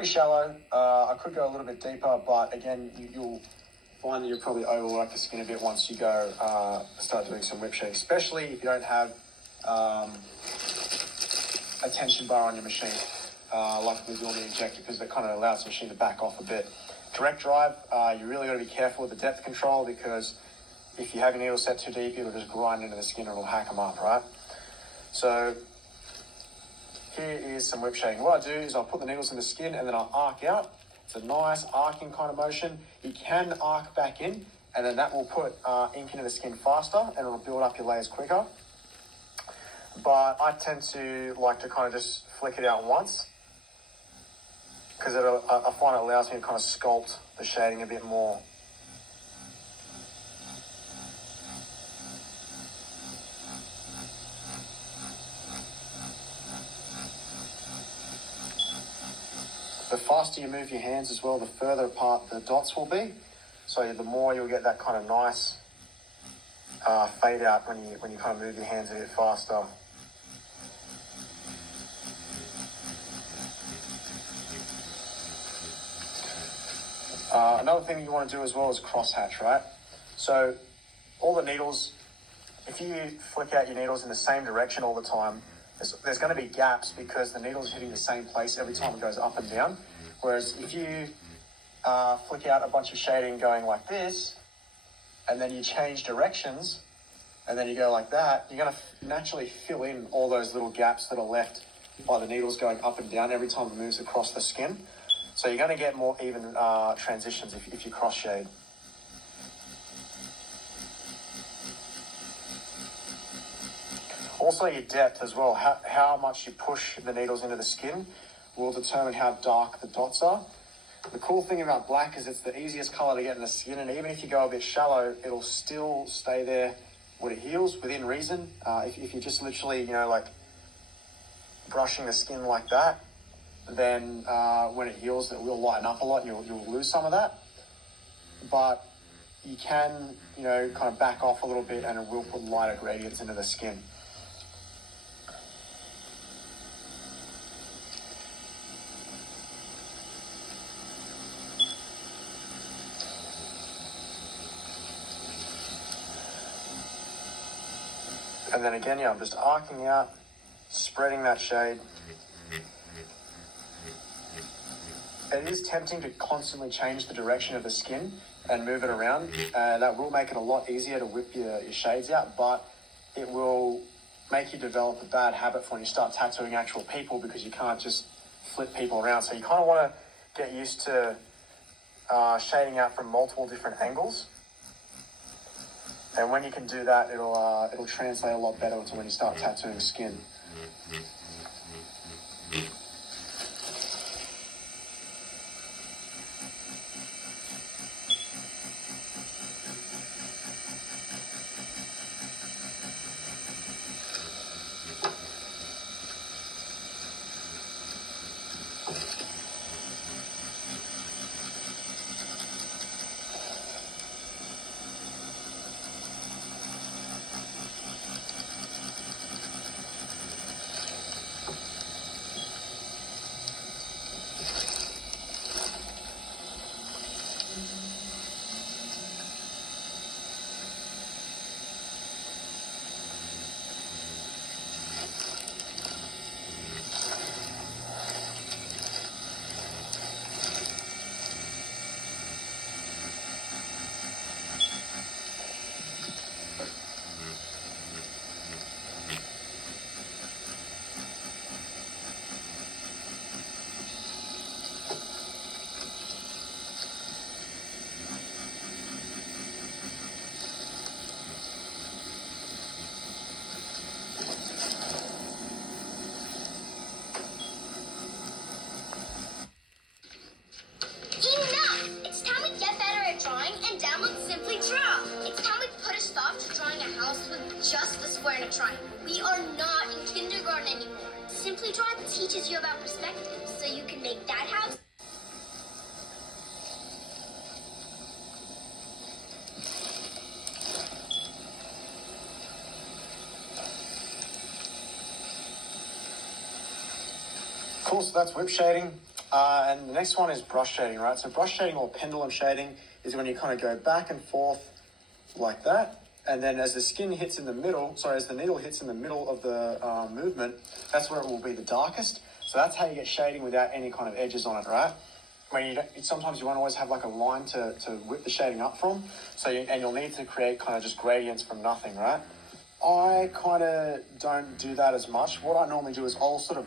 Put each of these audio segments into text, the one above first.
pretty shallow. I could go a little bit deeper, but again, you'll find that you'll probably overwork the skin a bit once you go start doing some whip shading, especially if you don't have a tension bar on your machine, like we do on the injector, because that kind of allows the machine to back off a bit. Direct drive, you really got to be careful with the depth control, because if you have your needles set too deep, it'll just grind into the skin and it'll hack them up, right? So here is some whip shading. What I do is I'll put the needles in the skin and then I'll arc out. It's a nice arcing kind of motion. You can arc back in, and then that will put ink into the skin faster and it'll build up your layers quicker. But I tend to like to kind of just flick it out once, because I find it allows me to kind of sculpt the shading a bit more. The faster you move your hands as well, the further apart the dots will be. So the more you'll get that kind of nice fade out when you kind of move your hands a bit faster. Another thing you want to do as well is cross hatch, right? So all the needles, if you flick out your needles in the same direction all the time, there's going to be gaps because the needle's hitting the same place every time it goes up and down. Whereas if you flick out a bunch of shading going like this, and then you change directions, and then you go like that, you're going to naturally fill in all those little gaps that are left by the needles going up and down every time it moves across the skin. So you're going to get more even transitions if you cross shade. Also your depth as well, how much you push the needles into the skin will determine how dark the dots are. The cool thing about black is it's the easiest color to get in the skin, and even if you go a bit shallow, it'll still stay there when it heals within reason. If you're just literally, like brushing the skin like that, then when it heals, it will lighten up a lot and you'll lose some of that. But you can, kind of back off a little bit and it will put lighter gradients into the skin. And then again, I'm just arcing out, spreading that shade. It is tempting to constantly change the direction of the skin and move it around. That will make it a lot easier to whip your shades out, but it will make you develop a bad habit for when you start tattooing actual people, because you can't just flip people around. So you kind of want to get used to shading out from multiple different angles. And when you can do that, it'll translate a lot better to when you start tattooing skin. Just the square and a triangle. We are not in kindergarten anymore. Simply Draw teaches you about perspective, so you can make that house. Cool, so that's whip shading. And the next one is brush shading, right? So brush shading or pendulum shading is when you kind of go back and forth like that. And then as the skin hits in the middle, as the needle hits in the middle of the movement, that's where it will be the darkest. So that's how you get shading without any kind of edges on it, right? When you don't, sometimes you won't always have like a line to whip the shading up from. And you'll need to create kind of just gradients from nothing, right? I kind of don't do that as much. What I normally do is I'll sort of,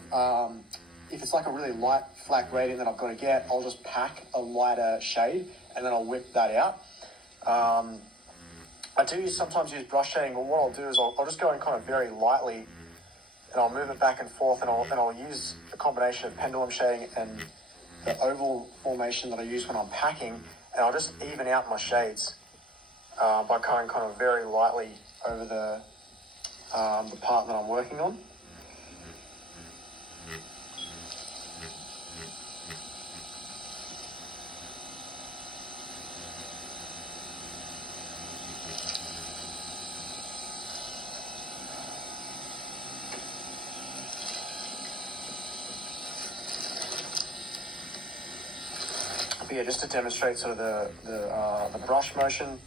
if it's like a really light flat gradient that I've got to get, I'll just pack a lighter shade and then I'll whip that out. I do sometimes use brush shading, but what I'll do is I'll just go in kind of very lightly and I'll move it back and forth and I'll use a combination of pendulum shading and the oval formation that I use when I'm packing, and I'll just even out my shades by going kind of very lightly over the part that I'm working on. But yeah, just to demonstrate sort of the brush motion.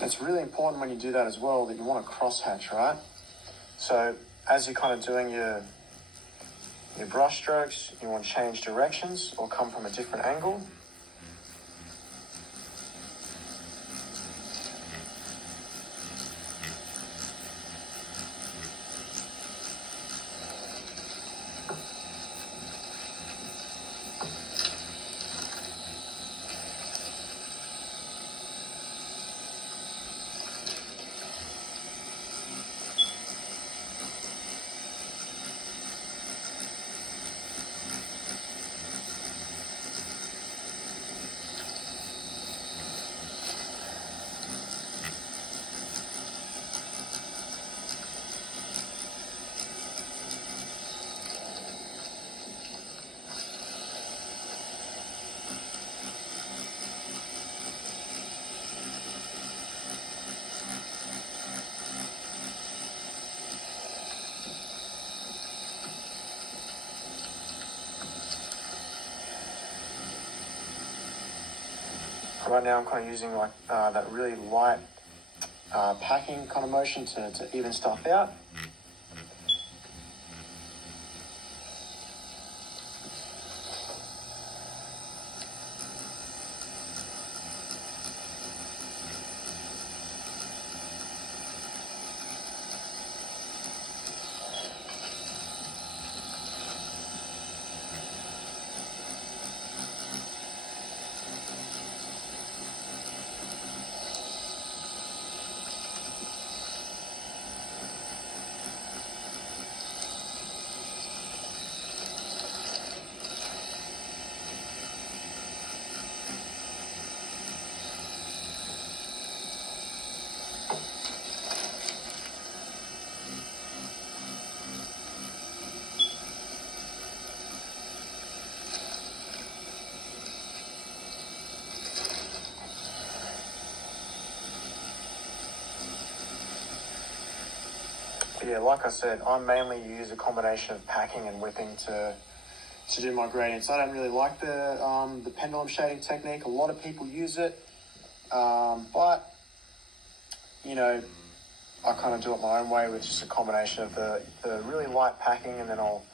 It's really important when you do that as well that you want to crosshatch, right? So as you're kind of doing your brush strokes, you want to change directions or come from a different angle. Right now I'm kind of using like that really light packing kind of motion to even stuff out. Yeah, like I said, I mainly use a combination of packing and whipping to do my gradients. I don't really like the pendulum shading technique. A lot of people use it, but you know, I kind of do it my own way with just a combination of the really light packing, and then I'll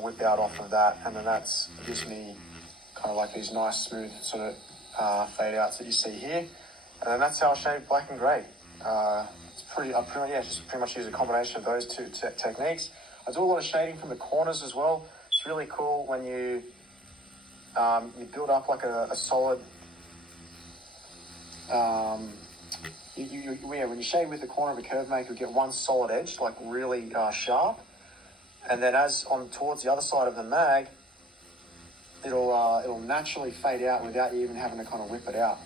whip out off of that, and then gives me kind of like these nice smooth sort of fade outs that you see here, and then that's how I shade black and grey. Just pretty much use a combination of those two techniques. I do a lot of shading from the corners as well. It's really cool when you build up like a solid. When you shade with the corner of a curve maker, you get one solid edge, like really sharp, and then as on towards the other side of the mag, it'll naturally fade out without you even having to kind of whip it out.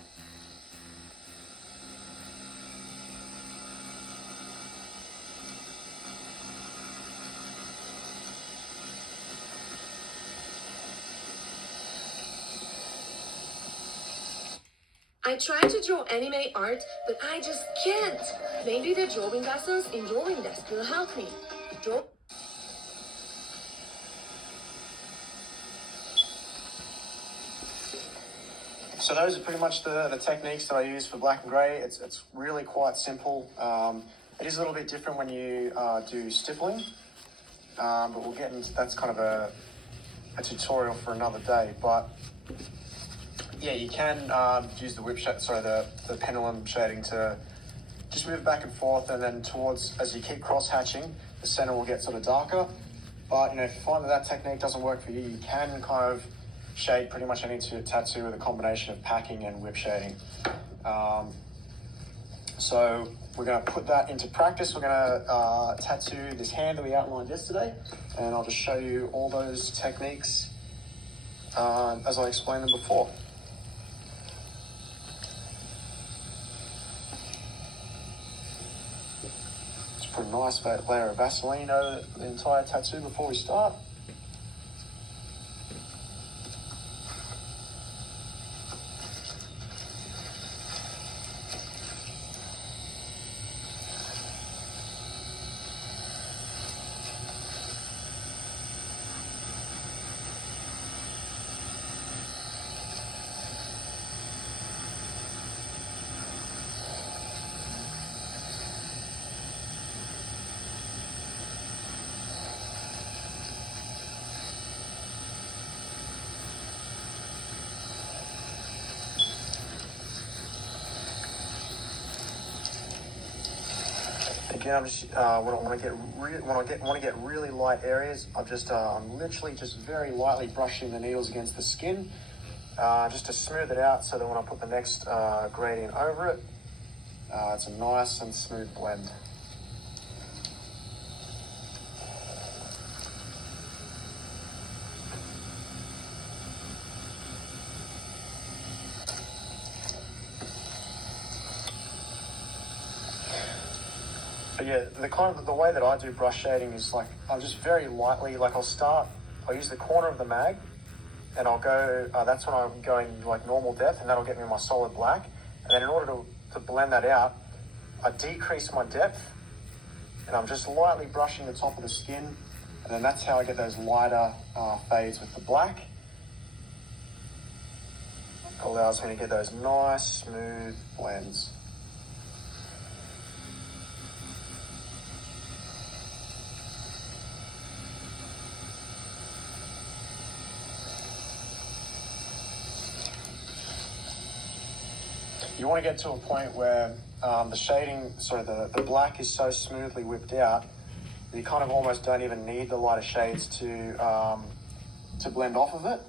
I tried to draw anime art, but I just can't. Maybe the drawing lessons in Drawing Desk will help me. Draw. So those are pretty much the techniques that I use for black and grey. It's really quite simple. It is a little bit different when you do stippling, but we'll get into that's kind of a tutorial for another day. But yeah, you can use the the pendulum shading to just move back and forth, and then towards as you keep cross hatching, the center will get sort of darker. But you know, if you find that technique doesn't work for you, you can kind of shade pretty much any tattoo with a combination of packing and whip shading. So we're going to put that into practice. We're going to tattoo this hand that we outlined yesterday, and I'll just show you all those techniques as I explained them before. Just put a nice layer of Vaseline over the entire tattoo before we start. Again, I'm just when I want to get really light areas. I'm literally just very lightly brushing the needles against the skin, just to smooth it out, so that when I put the next gradient over it, it's a nice and smooth blend. But yeah, the way that I do brush shading is like I'm just very lightly, like I'll use the corner of the mag, and I'll go. That's when I'm going like normal depth, and that'll get me my solid black. And then in order to blend that out, I decrease my depth, and I'm just lightly brushing the top of the skin, and then that's how I get those lighter fades with the black. It allows me to get those nice smooth blends. You want to get to a point where the black is so smoothly whipped out that you kind of almost don't even need the lighter shades to blend off of it.